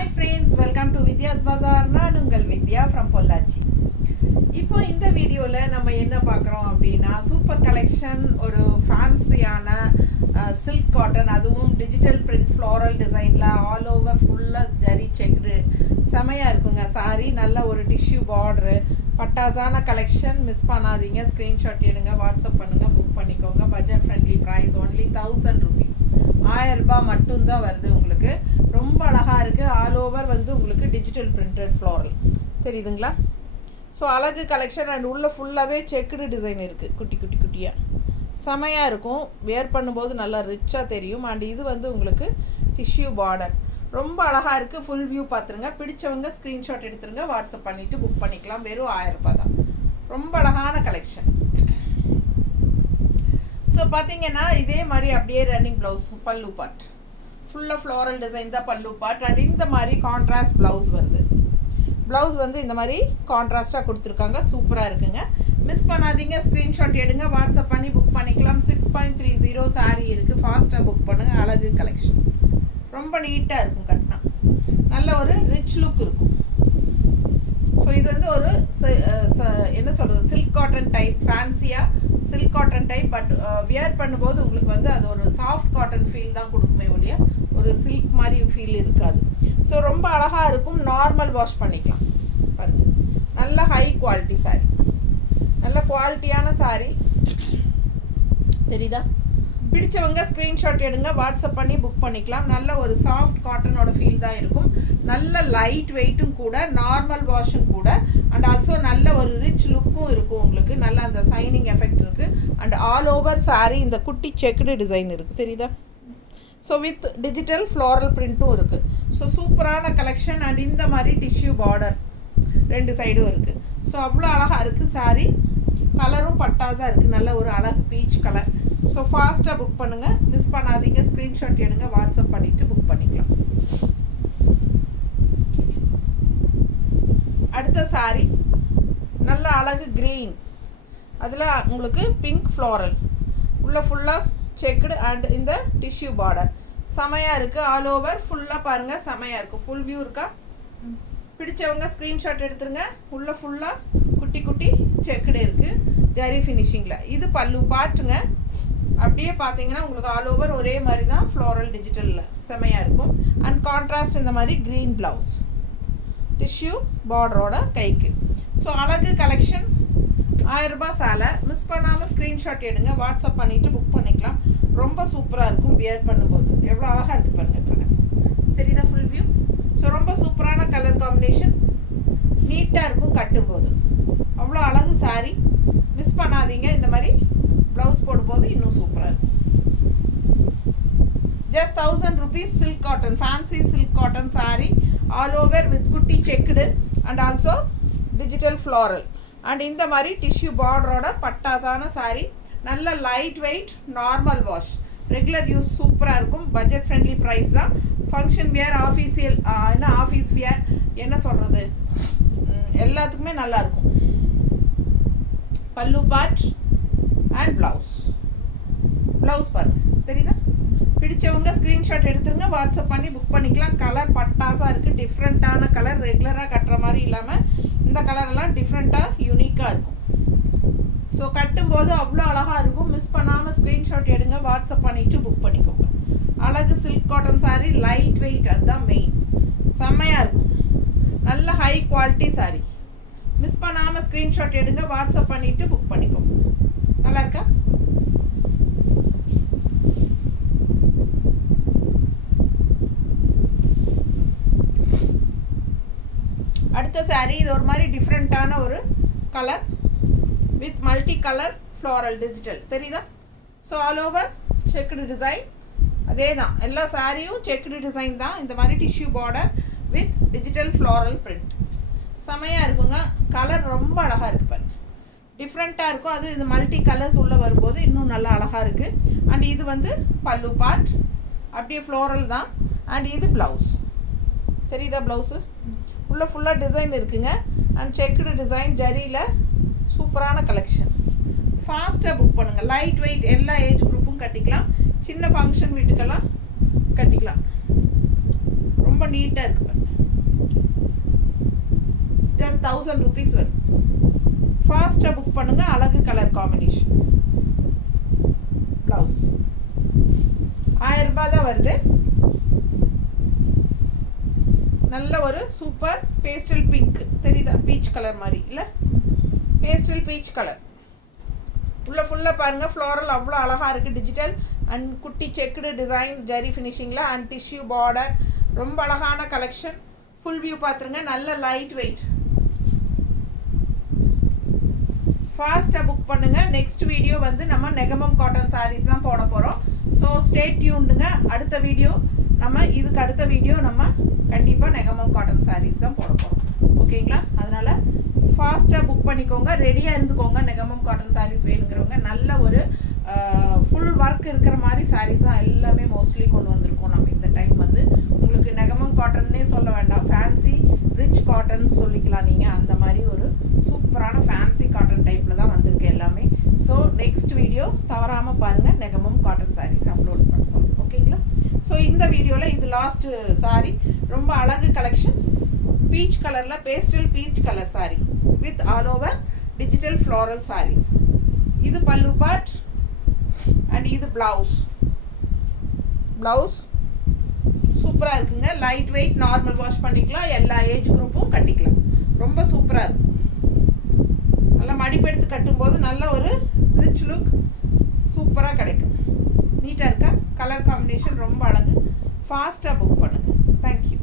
Hi friends, welcome to Vidya's Bazaar. நான் உங்கள் வித்யா from Pollachi. இப்போ இந்த வீடியோவில் நம்ம என்ன பார்க்குறோம் அப்படின்னா சூப்பர் கலெக்ஷன், ஒரு ஃபேன்சியான சில்க் காட்டன், அதுவும் டிஜிட்டல் பிரிண்ட் ஃப்ளோரல் டிசைனில் ஆல் ஓவர் ஃபுல்லாக ஜரி செக்டு செமையாக இருக்குங்க. சாரி நல்ல ஒரு டிஷ்யூ பார்டரு, பட்டாசான கலெக்ஷன். மிஸ் பண்ணாதீங்க, ஸ்க்ரீன்ஷாட் எடுங்க, வாட்ஸ்அப் பண்ணுங்கள், புக் பண்ணிக்கோங்க. Budget friendly price only 1000 rupees, 1000 ரூபாய் மட்டும்தான் வருது உங்களுக்கு. ரொம்ப அழகாக இருக்குது. ஆல் ஓவர் வந்து உங்களுக்கு டிஜிட்டல் பிரிண்டட் ஃப்ளோரல் தெரியுதுங்களா? ஸோ அழகு கலெக்ஷன் அண்ட் உள்ளே ஃபுல்லாகவே செக்குடு டிசைன் இருக்குது, குட்டி குட்டி குட்டியாக செமையாக இருக்கும். வேர் பண்ணும்போது நல்லா ரிச்சாக தெரியும். அண்ட் இது வந்து உங்களுக்கு டிஷ்யூ பார்டர், ரொம்ப அழகாக இருக்குது. ஃபுல் வியூ பார்த்துருங்க. பிடிச்சவங்க ஸ்க்ரீன்ஷாட் எடுத்துருங்க, வாட்ஸ்அப் பண்ணிவிட்டு புக் பண்ணிக்கலாம். வெறும் 1000 ரூபாய் தான். ரொம்ப அழகான கலெக்ஷன். ஸோ பார்த்தீங்கன்னா இதே மாதிரி அப்படியே ரன்னிங் ப்ளவுஸ், பல்லு பார்ட் ஃபுல்லாக ஃப்ளோரல் டிசைன் தான் பல்லு பார்ட். அண்ட் இந்த மாதிரி கான்ட்ராஸ்ட் ப்ளவுஸ் வருது. ப்ளவுஸ் வந்து இந்த மாதிரி கான்ட்ராஸ்ட்டாக கொடுத்துருக்காங்க, சூப்பராக இருக்குங்க. மிஸ் பண்ணாதீங்க, ஸ்க்ரீன்ஷாட் எடுங்க, வாட்ஸ்அப் பண்ணி புக் பண்ணிக்கலாம். 6.30 சாரீ இருக்குது, ஃபாஸ்ட்டாக புக் பண்ணுங்கள். அழகு கலெக்ஷன், ரொம்ப நீட்டாக இருக்கும். கட்டினா நல்ல ஒரு ரிச் லுக் இருக்கும். ஸோ இது வந்து ஒரு என்ன சொல்கிறது, சில்க் காட்டன் டைப், ஃபேன்சியாக silk cotton type. But wear பண்ணும்போது உங்களுக்கு வந்து அது ஒரு சாஃப்ட் காட்டன் ஃபீல் தான் கொடுக்குமே ஒழிய ஒரு சில்க் மாதிரி ஃபீல் இருக்காது. ஸோ ரொம்ப அழகாக இருக்கும். நார்மல் வாஷ் பண்ணிக்கலாம். பாருங்கள், நல்ல ஹை குவாலிட்டி சாரீ, நல்ல குவாலிட்டியான சாரீ தெரியுதா? பிடிச்சவங்க ஸ்க்ரீன்ஷாட் எடுங்க, வாட்ஸ்அப் பண்ணி புக் பண்ணிக்கலாம். நல்ல ஒரு சாஃப்ட் காட்டனோட ஃபீல் தான் இருக்கும். நல்ல லைட் வெயிட்டும் கூட, நார்மல் வாஷும் கூட. அண்ட் ஆல்சோ நல்ல ஒரு ரிச் லுக்கும் இருக்கும் உங்களுக்கு. நல்ல அந்த சைனிங் எஃபெக்ட் இருக்குது. அண்ட் ஆல் ஓவர் சாரீ இந்த குட்டி செக்குடு டிசைன் இருக்குது, தெரியுதா? ஸோ வித் டிஜிட்டல் ஃப்ளோரல் பிரிண்ட்டும் இருக்குது. ஸோ சூப்பரான கலெக்ஷன். அண்ட் இந்த மாதிரி டிஷ்யூ பார்டர் ரெண்டு சைடும் இருக்குது. ஸோ அவ்வளோ அழகாக இருக்குது சாரீ. கலரும் பட்டாஸாக இருக்குது, நல்ல ஒரு அழகு பீச் கலர். ஸோ ஃபாஸ்ட்டாக புக் பண்ணுங்கள், மிஸ் பண்ணாதீங்க. ஸ்க்ரீன்ஷாட் எடுங்க, வாட்ஸ்அப் பண்ணிவிட்டு புக் பண்ணிக்கலாம். அடுத்த சாரீ நல்ல அழகு க்ரீன், அதில் உங்களுக்கு பிங்க் ஃப்ளோரல், உள்ள ஃபுல்லாக செக்குடு அண்ட் இந்த டிஷ்யூ பார்டர் செமையாக இருக்குது. ஆல் ஓவர் ஃபுல்லாக பாருங்கள், செமையாக இருக்குது. ஃபுல் வியூ இருக்கா? பிடிச்சவங்க ஸ்க்ரீன்ஷாட் எடுத்துருங்க. உள்ள ஃபுல்லாக குட்டி குட்டி செக்குடு இருக்குது, ஜரி ஃபினிஷிங்கில். இது பல்லு பார்ட்டுங்க. அப்படியே பார்த்தீங்கன்னா உங்களுக்கு ஆல் ஓவர் ஒரே மாதிரி தான் ஃப்ளோரல் டிஜிட்டலில் செமையாக இருக்கும். அண்ட் கான்ட்ராஸ்ட் இந்த மாதிரி க்ரீன் ப்ளவுஸ், டிஷ்யூ பார்டரோட கைக்கு. ஸோ அழகு கலெக்ஷன், 1000 ரூபாய் சேலை. மிஸ் பண்ணாமல் ஸ்க்ரீன்ஷாட் எடுங்க, வாட்ஸ்அப் பண்ணிவிட்டு புக் பண்ணிக்கலாம். ரொம்ப சூப்பராக இருக்கும் வியர் பண்ணும்போது. எவ்வளோ அழகாக இருக்குது பாருங்கள் கலர், தெரியுதா? Full view. ஸோ ரொம்ப சூப்பரான கலர் காம்பினேஷன், நீட்டாக இருக்கும் கட்டும்போது. அவ்வளோ அழகு சாரீ, மிஸ் பண்ணாதீங்க. இந்த மாதிரி ப்ளவுஸ் போடும்போது இன்னும் சூப்பராக இருக்கும். Just 1000 rupees silk cotton, fancy silk cotton sari, all over with குட்டி checked and also digital floral. And இந்த மாதிரி டிஷ்யூ பார்டரோட பட்டாசான சாரீ. நல்ல light weight, normal wash, regular use சூப்பராக இருக்கும். பட்ஜெட் ஃப்ரெண்ட்லி ப்ரைஸ் தான். ஃபங்க்ஷன் வியர், ஆஃபீஸியல் என்ன ஆஃபீஸ் வியர் என்ன சொல்கிறது, எல்லாத்துக்குமே நல்லாயிருக்கும். பல்லு பார்ட் அண்ட் ப்ளவுஸ் பாருங்கள், தெரியுதா? பிடிச்சவங்க ஸ்க்ரீன்ஷாட் எடுத்துருங்க, வாட்ஸ்அப் பண்ணி புக் பண்ணிக்கலாம். கலர் பட்டாஸாக இருக்குது, டிஃப்ரெண்ட்டான கலர். ரெகுலராக கட்டுற மாதிரி இல்லாமல் இந்த கலரெல்லாம் டிஃப்ரெண்ட்டாக யூனிக்காக இருக்கும். ஸோ கட்டும்போது அவ்வளோ அழகாக இருக்கும். மிஸ் பண்ணாமல் ஸ்க்ரீன்ஷாட் எடுங்க, வாட்ஸ்அப் பண்ணிவிட்டு புக் பண்ணிக்கோங்க. அழகு silk cotton sari, light weight, அதுதான் மெயின். செம்மையாக இருக்கும். நல்ல ஹை குவாலிட்டி சாரீ. மிஸ் பண்ணாமல் ஸ்க்ரீன்ஷாட் எடுங்க, வாட்ஸ்அப் பண்ணிவிட்டு புக் பண்ணிக்கோங்க. நல்லா இருக்கா? அடுத்த சாரீ இது ஒரு மாதிரி டிஃப்ரெண்ட்டான ஒரு colour with multi colour floral digital, தெரியுதா? So all over checked design, அதே தான் எல்லா சாரியும் செக்குடு டிசைன் தான். இந்த மாதிரி tissue border with digital floral print செமையாக இருக்குங்க. கலர் ரொம்ப அழகாக இருக்குது பாருங்கள், டிஃப்ரெண்ட்டாக இருக்கும். அது இது மல்டி கலர்ஸ் உள்ளே வரும்போது இன்னும் நல்லா அழகாக இருக்குது. அண்ட் இது வந்து பல்லு பார்ட், அப்படியே ஃப்ளோரல் தான். அண்ட் இது ப்ளவுஸ், தெரியுதா? ப்ளவுஸு உள்ளே ஃபுல்லாக டிசைன் இருக்குங்க. அண்ட் செக்குடு டிசைன் ஜரியில் சூப்பரான கலெக்ஷன். ஃபாஸ்ட்டாக புக் பண்ணுங்கள். லைட் வெயிட், எல்லா ஏஜ் குரூப்பும் கட்டிக்கலாம். சின்ன ஃபங்க்ஷன் வீட்டுக்கெல்லாம் கட்டிக்கலாம். ரொம்ப நீட்டாக இருக்குது. ஜஸ்ட் 1000 rupees வருது. ஃபாஸ்ட்டாக புக் பண்ணுங்க. அழகு கலர் காம்பினேஷன். ப்ளவுஸ் 1000 ரூபாய் தான் வருது. நல்ல ஒரு சூப்பர் பேஸ்டல் பிங்க் தெரியுதா, பீச் கலர் மாதிரி இல்லை, பேஸ்டல் பீச் கலர். உள்ள ஃபுல்லாக பாருங்கள் ஃப்ளோரல் அவ்வளோ அழகாக இருக்குது. டிஜிட்டல் அண்ட் குட்டி செக்குடு டிசைன் ஜரி ஃபினிஷிங்கில் அண்ட் டிஷ்யூ பார்டர். ரொம்ப அழகான கலெக்ஷன். ஃபுல் வியூ பார்த்துருங்க. நல்ல லைட் வெயிட். ஃபாஸ்ட்டாக புக் பண்ணுங்கள். நெக்ஸ்ட் வீடியோ வந்து நம்ம நெகமம் காட்டன் சாரீஸ் தான் போட போகிறோம். ஸோ ஸ்டே டியூன்டுங்க. அடுத்த வீடியோ இதுக்கு அடுத்த வீடியோ நம்ம கண்டிப்பாக நெகமம் காட்டன் சாரீஸ் தான் போட போகிறோம். ஓகேங்களா? அதனால் ஃபாஸ்ட்டாக புக் பண்ணிக்கோங்க. ரெடியாக இருந்துக்கோங்க. நெகமம் காட்டன் சாரீஸ் வேணுங்கிறவங்க நல்ல ஒரு ஃபுல் ஒர்க் இருக்கிற மாதிரி சாரீஸ் தான் எல்லாமே மோஸ்ட்லி கொண்டு வந்திருக்கோம் நம்ம இந்த டைம். வந்து உங்களுக்கு நெகமம் காட்டன்னே சொல்ல வேண்டாம், ஃபேன்சி ரிச் காட்டன் சொல்லிக்கலாம் நீங்கள். அந்த மாதிரி ஒரு சூப்பரான ஃபேன்சி காட்டன் டைப்பில் தான் வந்திருக்கு எல்லாமே. ஸோ நெக்ஸ்ட் வீடியோ தவறாமல் பாருங்கள். நெகமம் காட்டன் சாரீஸ் அப்லோட் பண்ணுவோம். ஓகேங்களா? ஸோ இந்த வீடியோவில் இது லாஸ்ட் சாரீ. ரொம்ப அழகு கலெக்ஷன். பீச் கலரில் pastel peach colour sari with all over digital floral saris. இது பல்லு பார்ட் அண்ட் இது ப்ளவுஸ். சூப்பராக இருக்குங்க. லைட் வெயிட், நார்மல் வாஷ் பண்ணிக்கலாம். எல்லா ஏஜ் குரூப்பும் கட்டிக்கலாம். ரொம்ப சூப்பராக இருக்கும். நல்லா மடிப்பெடுத்து கட்டும்போது நல்ல ஒரு ரிச் லுக் சூப்பராக கிடைக்கும். நீட்டாக இருக்கா? கலர் காம்பினேஷன் ரொம்ப அழகு. ஃபாஸ்ட்டாக புக் பண்ணுங்கள். தேங்க்யூ.